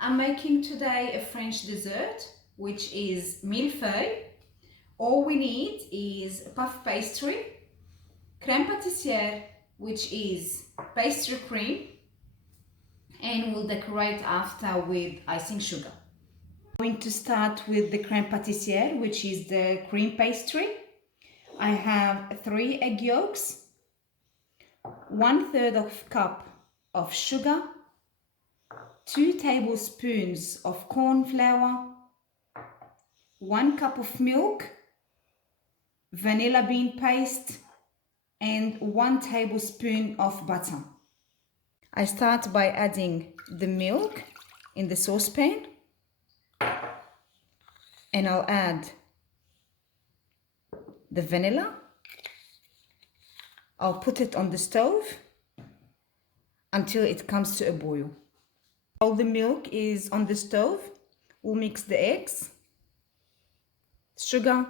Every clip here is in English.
I'm making today a French dessert, which is millefeuille. All we need is puff pastry, crème patissiere, which is pastry cream, and we'll decorate after with icing sugar. I'm going to start with the crème patissiere, which is the cream pastry. I have 3 egg yolks, 1/3 of cup of sugar, 2 tablespoons of corn flour, 1 cup of milk, vanilla bean paste, and 1 tablespoon of butter. I start by adding the milk in the saucepan, and I'll add the vanilla. I'll put it on the stove until it comes to a boil. While the milk is on the stove, we'll mix the eggs, sugar,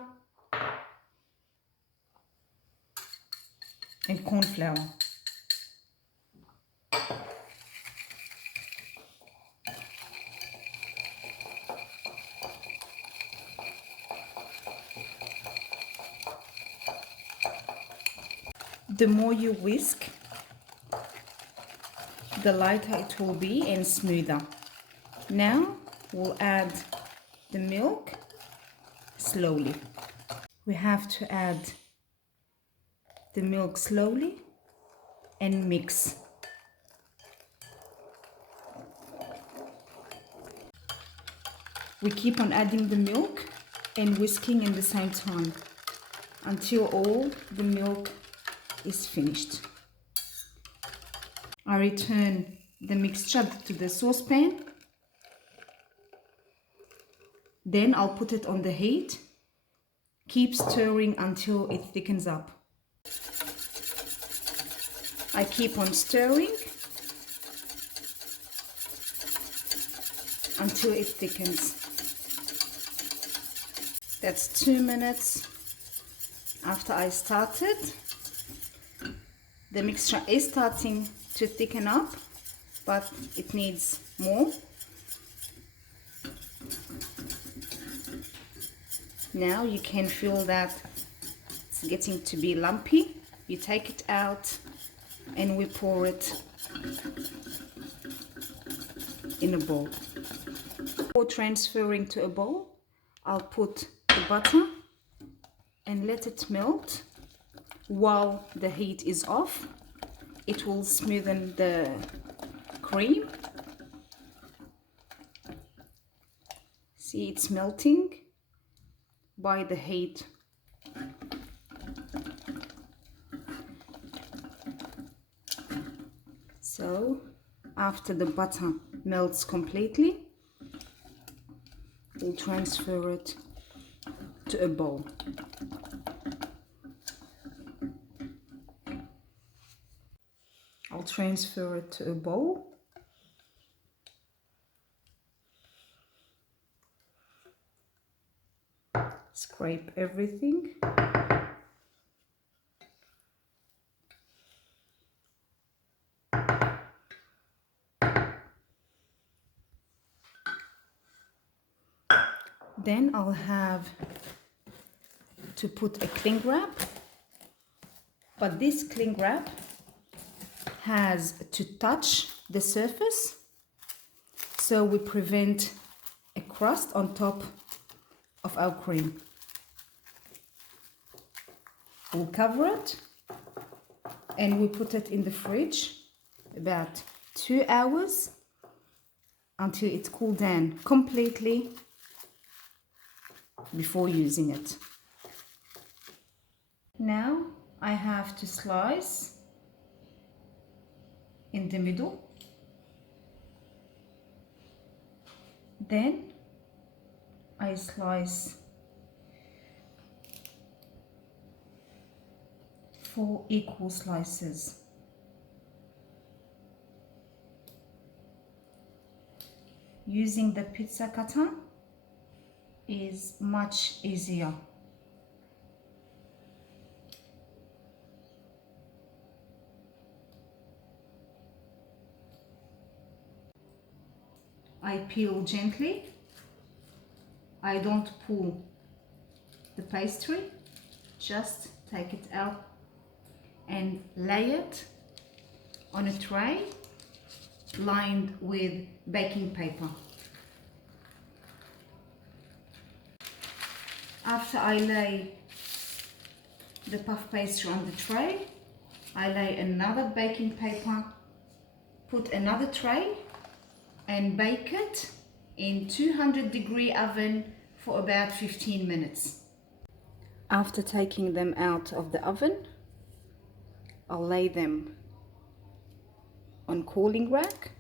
and corn flour. The more you whisk, the lighter it will be and smoother. Now we'll add the milk slowly. We have to add the milk slowly and mix. We keep on adding the milk and whisking in the same time until all the milk is finished. I return the mixture to the saucepan. Then I'll put it on the heat. Keep stirring until it thickens up. I keep on stirring until it thickens. That's 2 minutes after I started. The mixture is starting to thicken up, but it needs more. Now you can feel that it's getting to be lumpy. You take it out and we pour it in a bowl. Before transferring to a bowl, I'll put the butter and let it melt while the heat is off. It will smoothen the cream. See, it's melting by the heat. So after the butter melts completely, we'll transfer it to a bowl. I'll transfer it to a bowl. Scrape everything. Then I'll have to put a cling wrap, but this cling wrap has to touch the surface so we prevent a crust on top of our cream. We'll cover it and we put it in the fridge about 2 hours until it's cooled down completely before using it. Now I have to slice in the middle. Then I slice 4 equal slices. Using the pizza cutter is much easier. I peel gently. I don't pull the pastry, just take it out and lay it on a tray lined with baking paper. After I lay the puff pastry on the tray, I lay another baking paper, put another tray and bake it in 200-degree oven for about 15 minutes. After taking them out of the oven, I'll lay them on cooling rack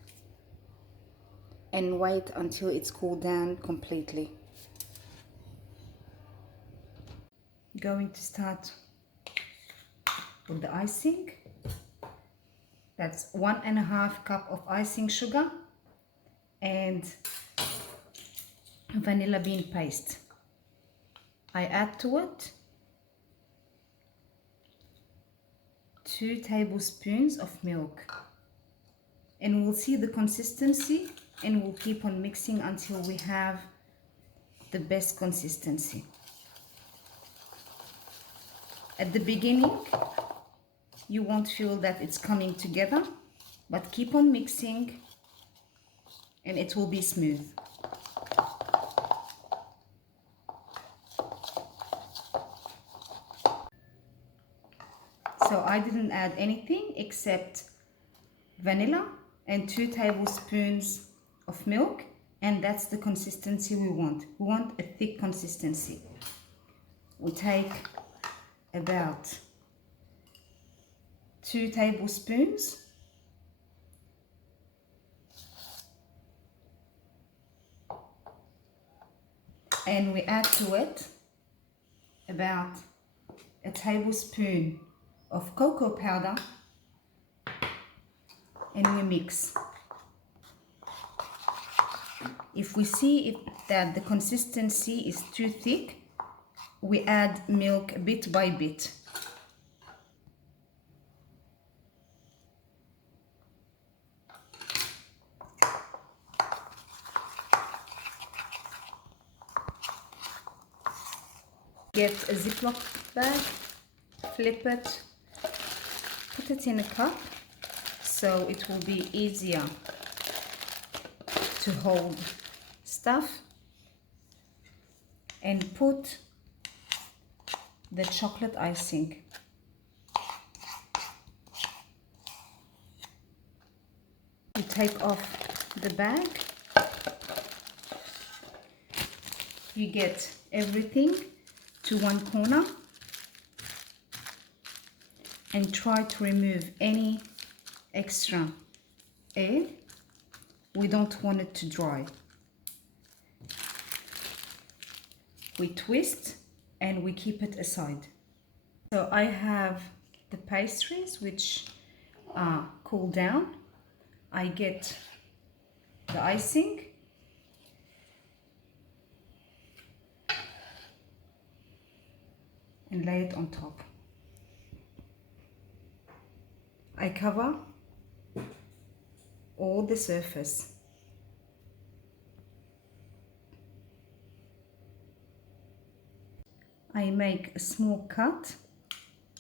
and wait until it's cooled down completely. Going to start with the icing. That's 1.5 cup of icing sugar and vanilla bean paste. I add to it 2 tablespoons of milk, and we'll see the consistency and we'll keep on mixing until we have the best consistency. At the beginning you won't feel that it's coming together, but keep on mixing and it will be smooth. So I didn't add anything except vanilla and 2 tablespoons of milk, and that's the consistency we want. We want a thick consistency. We take about 2 tablespoons and we add to it about a tablespoon of cocoa powder and we mix. If we see that the consistency is too thick, we add milk bit by bit. Get a Ziploc bag, flip it, put it in a cup so it will be easier to hold stuff, and put the chocolate icing. You take off the bag, you get everything to one corner and try to remove any extra air. We don't want it to dry. We twist and we keep it aside. So I have the pastries which are cooled down. I get the icing and lay it on top. I cover all the surface. I make a small cut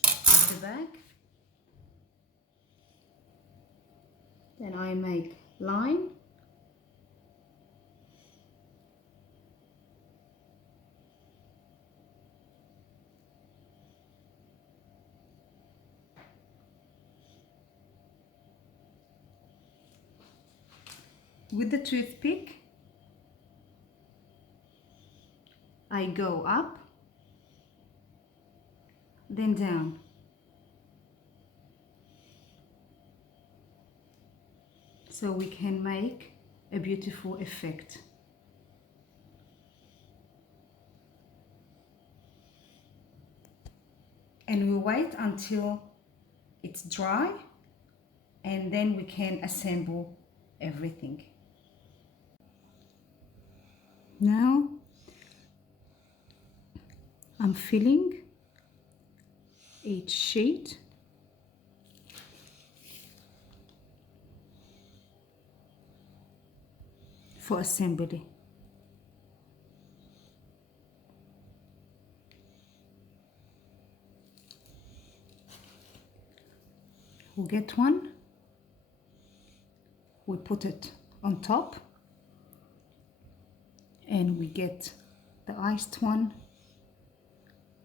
of the bag. Then I make line. With the toothpick, I go up, then down. So we can make a beautiful effect. And we wait until it's dry, and then we can assemble everything. Now I'm filling each sheet for assembly. We get one, we put it on top, and we get the iced one,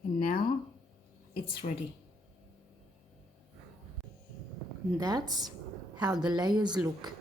and now it's ready. And that's how the layers look.